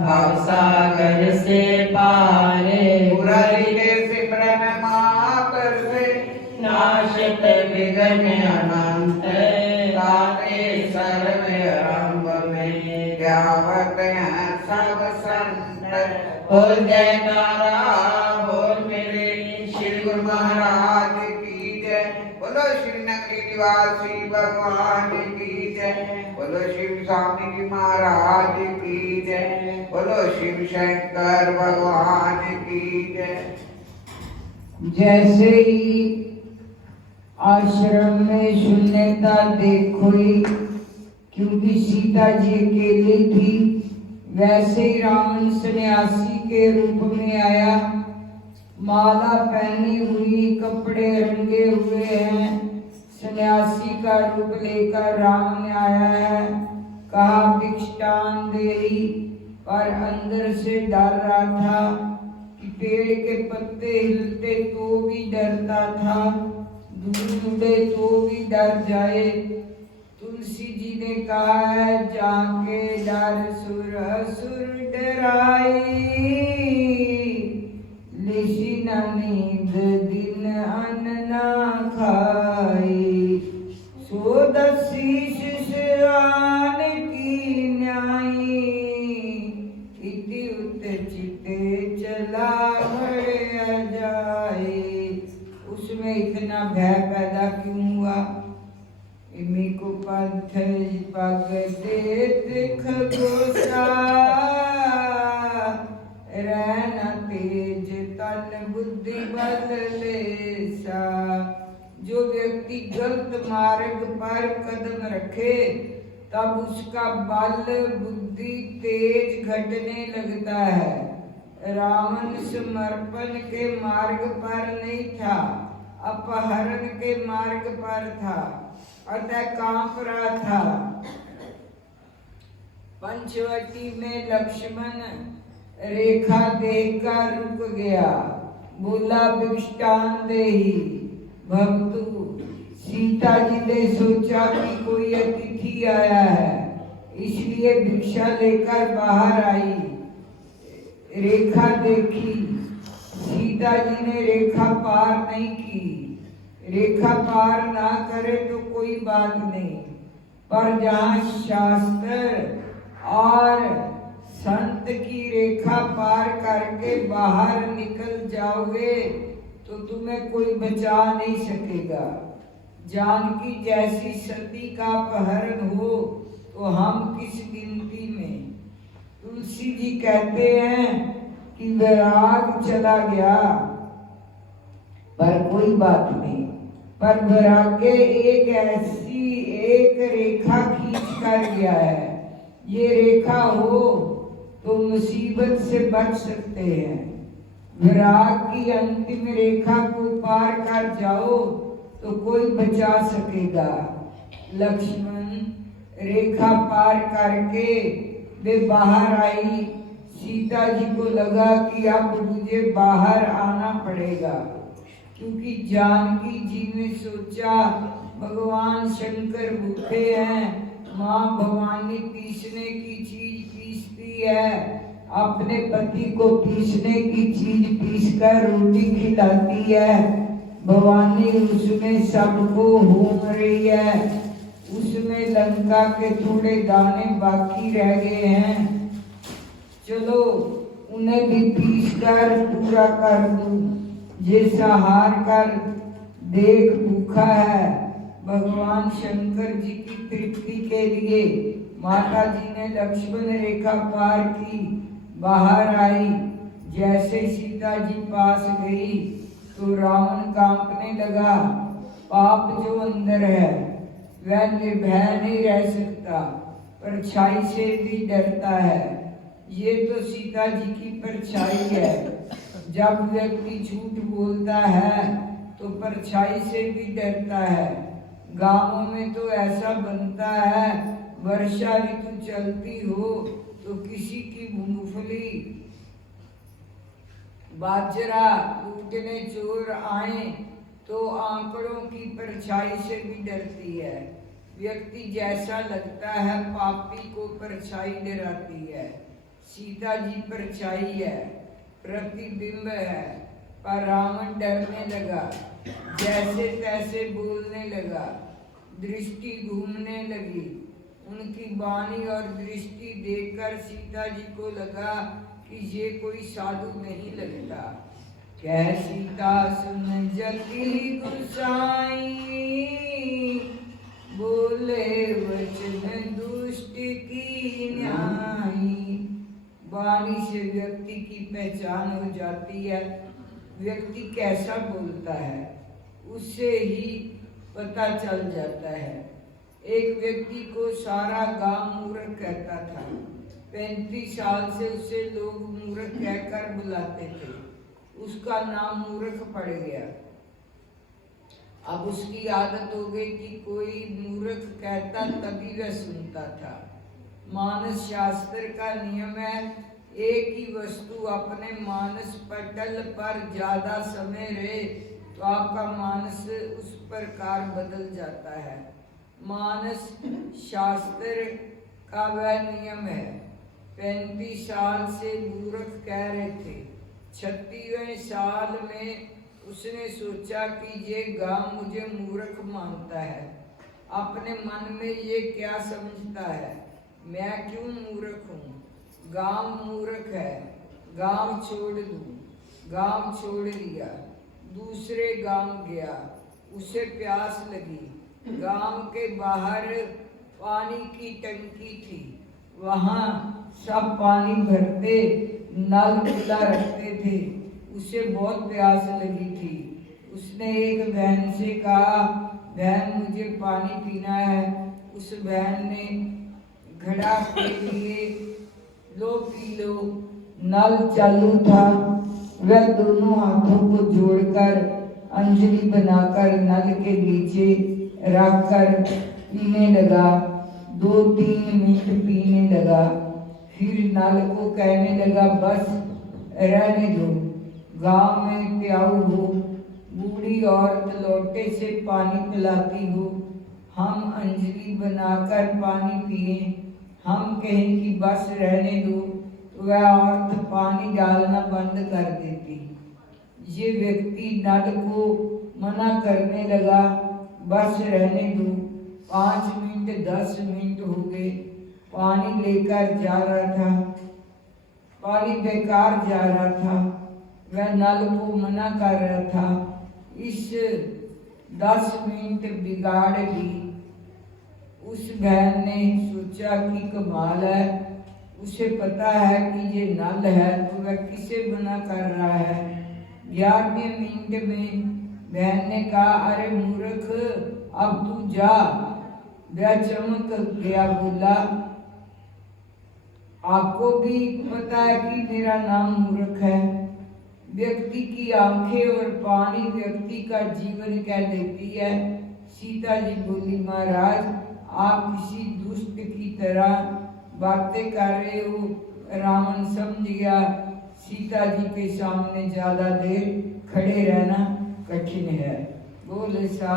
भव सागर से पारे। मुरारी के सिमरन मात्र से नाशत विघ्न अनंत। ताके सर्व आरंभ में ध्यावत हैं सब संत। बोल जयकारा बोल मेरे श्री गुरु महाराज की जय। बोलो श्री नगरी निवासी भगवान की जय। बोलो शिव स्वामी जी महाराज की जय। बोलो शिव शंकर भगवान की जय। जैसे ही आश्रम में शून्यता देखो क्योंकि सीता जी अकेली थी, वैसे ही रावण सन्यासी के रूप में आया। माला पहनी हुई, कपड़े रंगे हुए हैं, सन्यासी का रूप लेकर रावण आया है। कहा भिक्षान देहि, पर अंदर से डर रहा था कि पेड़ के पत्ते हिलते तो भी डरता था, दूर उड़े तो भी डर जाए। तुलसी जी ने कहा है जाके डर सुर असुर डराई, लिसी न नींद दिन अन्न न खाई, सो दसी शिष्यान की न्यायी, इति उत्चिते चला भय जाए। उसमें इतना भय पैदा क्यों हुआ? इमी को पंथ पग देत खगोसा, रहना तेज तन बुद्धि बल लेसा। जो व्यक्ति गलत मार्ग पर कदम रखे तब उसका बल बुद्धि तेज घटने लगता है। रावण समर्पण के मार्ग पर नहीं था, अपहरण के मार्ग पर था, अतः कांप रहा था। पंचवटी में लक्ष्मण रेखा देखकर रुक गया, बोला भिक्षान देहि। भक्तु सीता जी ने सोचा कि कोई अतिथि आया है, इसलिए भिक्षा लेकर बाहर आई। रेखा देखी, सीता जी ने रेखा पार नहीं की। रेखा पार ना करे तो कोई बात नहीं, पर जहाँ शास्त्र और संत की रेखा पार करके बाहर निकल जाओगे तो तुम्हें कोई बचा नहीं सकेगा। जानकी जैसी सती का अपहरण हो तो हम किस गिनती में। तुलसी जी कहते हैं कि वैराग चला गया, पर कोई बात नहीं, पर वैराग्य एक रेखा खींच कर गया है। ये रेखा हो तो मुसीबत से बच सकते हैं। विराग की अंतिम रेखा को पार कर जाओ तो कोई बचा सकेगा। लक्ष्मण रेखा पार करके वे बाहर आई। सीता जी को लगा कि अब मुझे बाहर आना पड़ेगा, क्योंकि जानकी जी ने सोचा भगवान शंकर भूखे हैं, माँ भवानी पीसने की चीज पीसती है, अपने पति को पीसने की चीज पीसकर रोटी खिलाती है। भवानी उसमें सबको घूम रही है, उसमें लंका के थोड़े दाने बाकी रह गए हैं, चलो उन्हें भी पीस कर पूरा कर दूं। जैसा हार कर देख भूखा है। भगवान शंकर जी की तृप्ति के लिए माता जी ने लक्ष्मण रेखा पार की, बाहर आई। जैसे सीता जी पास गई तो रावण कांपने लगा। पाप जो अंदर है वह निर्भय नहीं रह सकता, परछाई से भी डरता है। ये तो सीता जी की परछाई है। जब व्यक्ति झूठ बोलता है तो परछाई से भी डरता है। गांवों में तो ऐसा बनता है, वर्षा ऋतु चलती हो तो किसी की मूंगफली बाजरा लूटने चोर आए तो आंकड़ों की परछाई से भी डरती है। व्यक्ति जैसा लगता है पापी को परछाई डराती है। सीता जी परछाई है, प्रतिबिंब है। पर रावण डरने लगा, जैसे तैसे बोलने लगा, दृष्टि घूमने लगी। उनकी वाणी और दृष्टि देखकर सीता जी को लगा कि ये कोई साधु नहीं लगता। कह सीता सुन जल्दी गुसाई, बोले वचन दुष्ट की न्यायी। वाणी से व्यक्ति की पहचान हो जाती है, व्यक्ति कैसा बोलता है उससे ही पता चल जाता है। एक व्यक्ति को सारा गांव मूर्ख कहता था। 35 साल से उसे लोग मूर्ख कहकर बुलाते थे, उसका नाम मूर्ख पड़ गया। अब उसकी आदत हो गई कि कोई मूर्ख कहता तभी वह सुनता था। मानस शास्त्र का नियम है, एक ही वस्तु अपने मानस पटल पर ज्यादा समय रहे तो आपका मानस उस प्रकार बदल जाता है। मानस शास्त्र का वह नियम है। 35 साल से मूर्ख कह रहे थे। 36वें साल में उसने सोचा कि ये गांव मुझे मूर्ख मानता है। अपने मन में ये क्या समझता है, मैं क्यों मूर्ख हूँ, गांव मूर्ख है, गांव छोड़ दूँ। गांव छोड़ दिया, दूसरे गांव गया, उसे प्यास लगी। गांव के बाहर पानी की टंकी थी, वहाँ सब पानी भरते, नल खुला रखते थे। उसे बहुत प्यास लगी थी। उसने एक बहन से कहा, बहन मुझे पानी पीना है। उस बहन ने घड़ा के लिए, लो पी लो। नल चालू था, वह दोनों हाथों को जोड़कर अंजलि बनाकर नल के नीचे रखकर पीने लगा। 2-3 मिनट पीने लगा, फिर नल को कहने लगा, बस रहने दो, गांव में प्याऊ हो, बूढ़ी औरत लोटे से पानी पिलाती हो, हम अंजलि बनाकर पानी पिए, हम कहें कि बस रहने दो तो वह औरत पानी डालना बंद कर देती। ये व्यक्ति नल को मना करने लगा, बस रहने दो। 5 मिनट 10 मिनट हो गए, पानी लेकर जा रहा था, पानी बेकार जा रहा था, वह नल को मना कर रहा था। इस 10 मिनट बिगाड़ दी। उस बहन ने सोचा कि कमाल है, उसे पता है कि ये नल है तो वह किसे मना कर रहा है। 11वें मिनट में बहन ने कहा, अरे मूर्ख अब तू जा। वह चमक गया, बोला, आपको भी पता है कि मेरा नाम मूर्ख है। व्यक्ति की आंखें और पानी व्यक्ति का जीवन कह देती है। सीता जी बोली, महाराज आप किसी दुष्ट की तरह बातें कर रहे हो। रावण समझ गया सीता जी के सामने ज्यादा देर खड़े रहना कठिन है। बोले सा